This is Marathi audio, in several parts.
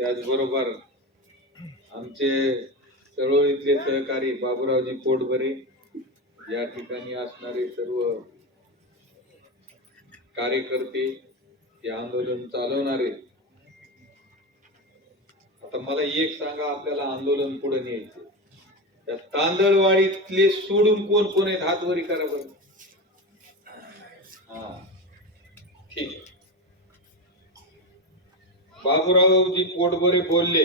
त्याचबरोबर आमचे चळवळीतले सहकारी बाबूरावजी पोटभरे, या ठिकाणी असणारे सर्व कार्यकर्ते, हे आंदोलन चालवणारे. आता मला एक सांगा, आपल्याला आंदोलन पुढे न्यायचे, त्या तांदळवाडीतले सोडून कोण कोण आहेत? हात वरी करा बरं. हा, ठीक आहे. बाबूरावजी पोटभरे बोलले,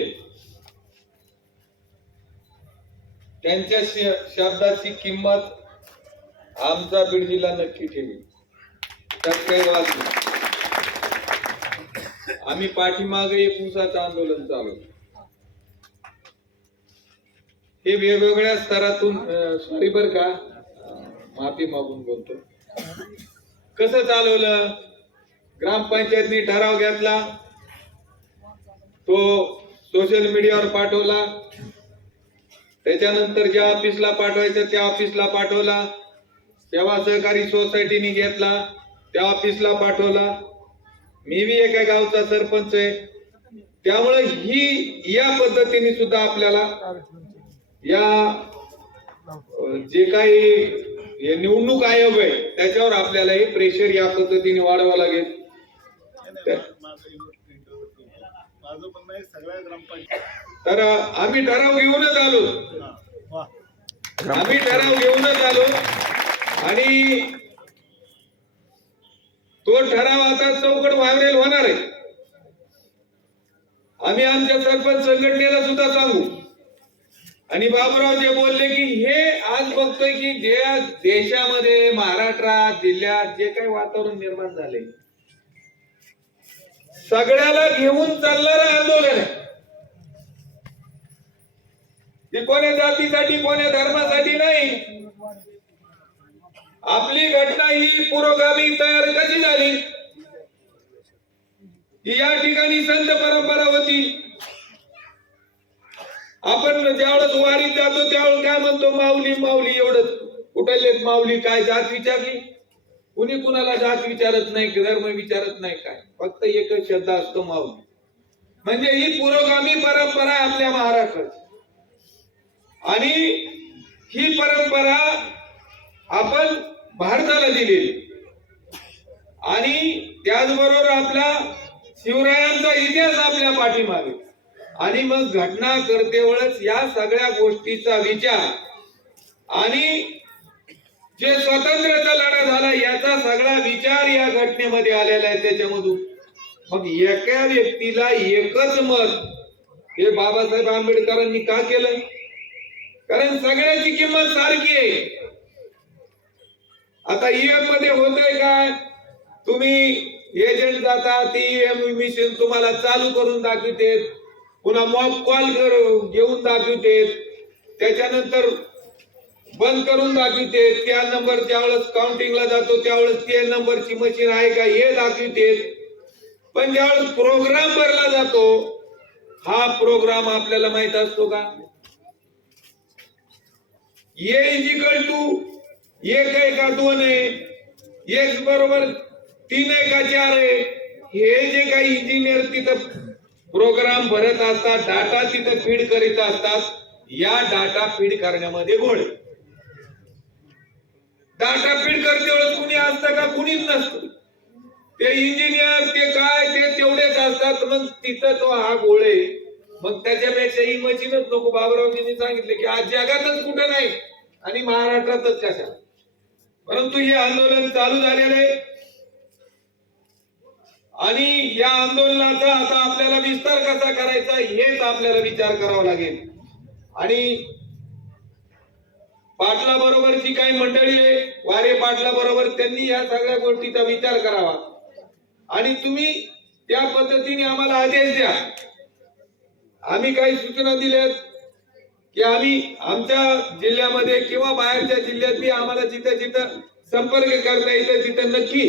त्यांच्या शब्दाची किंमत आमचा बीड जिल्हा नक्की ठेवी, त्यात काही वाद नाही. आम्ही पाठीमागे एक ऊसाचं आंदोलन चालवलं, हे वेगवेगळ्या स्तरातून, सॉरी बर का, माफी मागून बोलतो. कसं चालवलं? ग्रामपंचायतनी ठराव घेतला, तो सोशल मीडियावर पाठवला, त्याच्यानंतर ज्या ऑफिसला पाठवायचं त्या ऑफिसला पाठवला, सेवा सहकारी सोसायटीने घेतला, त्या ऑफिसला पाठवला. मी बी एका गावचा सरपंच आहे, त्यामुळे ही या पद्धतीने सुद्धा आपल्याला या जे काही निवडणूक आयोग आहे त्याच्यावर आपल्याला हे प्रेशर या पद्धतीने वाढवावं लागेल. तर आम्ही ठराव घेऊनच आलो, आणि तो ठराव आता चौकट व्हायरल होणार आहे. आम्ही आमच्या सरपंच संघटनेला सुद्धा सांगू. आणि बाबूराव जे बोलले की हे आज बघतोय की जे देशामध्ये, महाराष्ट्रात, जिल्ह्यात जे काही वातावरण निर्माण झाले, सगळ्याला घेऊन चालणारं आंदोलन आहे. हे कोण्या जातीसाठी, कोण्या धर्मासाठी नाही. आपली घटना ही पुरोगामी तयार कशी झाली? या ठिकाणी संत परंपरा होती. आपण ज्यावेळेस वारीत जातो त्यावेळेस काय म्हणतो? माऊली माऊली. एवढंच. कुठले माऊली? काय जात विचारली? कुणी कुणाला जात विचारत नाही, धर्म विचारत नाही, काय, फक्त एकच शब्द असतो, माऊली. म्हणजे ही पुरोगामी परंपरा आपल्या महाराष्ट्राची, आणि ही परंपरा आपण भारताला दिलेली. आणि त्याचबरोबर आपला शिवरायांचा इतिहास आपल्या पाठीमागे. आणि मग घटना करते वेळेस या सगळ्या गोष्टीचा विचार, आणि जे स्वातंत्र्याचा लढा झाला याचा सगळा विचार या घटनेमध्ये आलेला आहे. त्याच्यामधून मग एका व्यक्तीला एकच मत हे बाबासाहेब आंबेडकरांनी का केलं? कारण सगळ्याची किंमत सारखी आहे. आता ईएम मध्ये होतंय काय? तुम्ही एजंट जाता, ती ईएम मिशन तुम्हाला चालू करून दाखवते, पुन्हा मॉक कॉल घेऊन दाखवते, त्याच्यानंतर बंद करून दाखवते. त्या नंबर ज्यावेळेस काउंटिंगला जातो त्यावेळेस त्या नंबरची मशीन आहे का हे दाखवते. पण ज्यावेळेस प्रोग्राम भरला जातो, हा प्रोग्राम आपल्याला माहित असतो का? ए इक्वल टू 1 आहे का 2 आहे, x बरोबर 3 आहे का 4 आहे, हे जे काही इंजिनियर तिथं प्रोग्राम भरत असतात, डाटा तिथं फीड करीत असतात, या डाटा फीड करण्यामध्ये घोळ. डाटा फीड करते वेळेस कुणी असतं का? कुणीच नसतं. ते इंजिनियर ते काय ते तेवढेच असतात. मग तिथं तो हा घोळ आहे. मग त्याच्यापेक्षा ही मशीनच नको. बाबूरावजींनी सांगितले की आज जगातच कुठं नाही आणि महाराष्ट्रातच कशा. परंतु हे आंदोलन चालू झालेलं आहे, आणि या आंदोलनाचा आता आपल्याला विस्तार कसा करायचा हेच आपल्याला विचार करावा लागेल. आणि पाटला बरोबरची काही मंडळी आहे, वारे पाटला बरोबर, त्यांनी या सगळ्या गोष्टीचा विचार करावा. आणि तुम्ही त्या पद्धतीने आम्हाला आदेश द्या. आम्ही काही सूचना दिल्यात की आम्ही आमच्या जिल्ह्यामध्ये किंवा बाहेरच्या जिल्ह्यात बी आम्हाला जिथं जिथं संपर्क करता येईल तिथं नक्की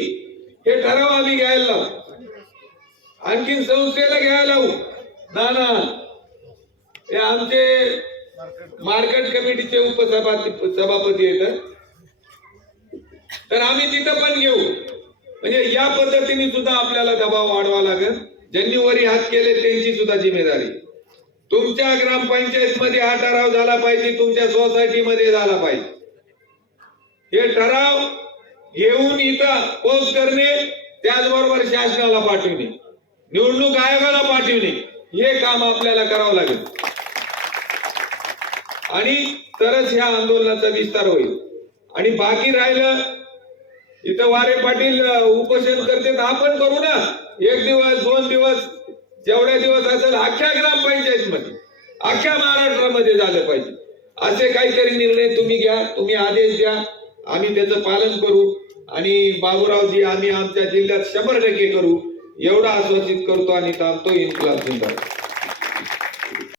हे ठराव आम्ही घ्यायला लावू. आणखीन संस्थेला घ्यायला लावू. ना हे आमचे मार्केट कमिटीचे उपसभापती आहेत, तर आम्ही तिथं पण घेऊ. म्हणजे या पद्धतीने सुद्धा आपल्याला दबाव वाढवा लागेल. ज्यांनी वरी हात केले त्यांची सुद्धा जिम्मेदारी. तुमच्या ग्रामपंचायत मध्ये हा ठराव झाला पाहिजे, तुमच्या सोसायटीमध्ये झाला पाहिजे. हे ठराव घेऊन इथं पोस्ट करणे, त्याचबरोबर शासनाला पाठवणे, निवडणूक आयोगाला पाठवणे, हे काम आपल्याला करावं लागेल. आणि तरच ह्या आंदोलनाचा विस्तार होईल. आणि बाकी राहिलं, इथं वारे पाटील उपोषण करते, आपण करू ना. 1 दिवस 2 दिवस जेवढ्या दिवस असेल अख्ख्या ग्रामपंचायत मध्ये, अख्ख्या महाराष्ट्रामध्ये झालं पाहिजे. असे काहीतरी निर्णय तुम्ही घ्या, तुम्ही आदेश द्या, आम्ही त्याचं पालन करू. आणि बाबूरावजी, आम्ही आमच्या जिल्ह्यात 100% करू, एवढं आश्वासित करतो आणि थांबतो. इन्क्लाब जिंदाबाद.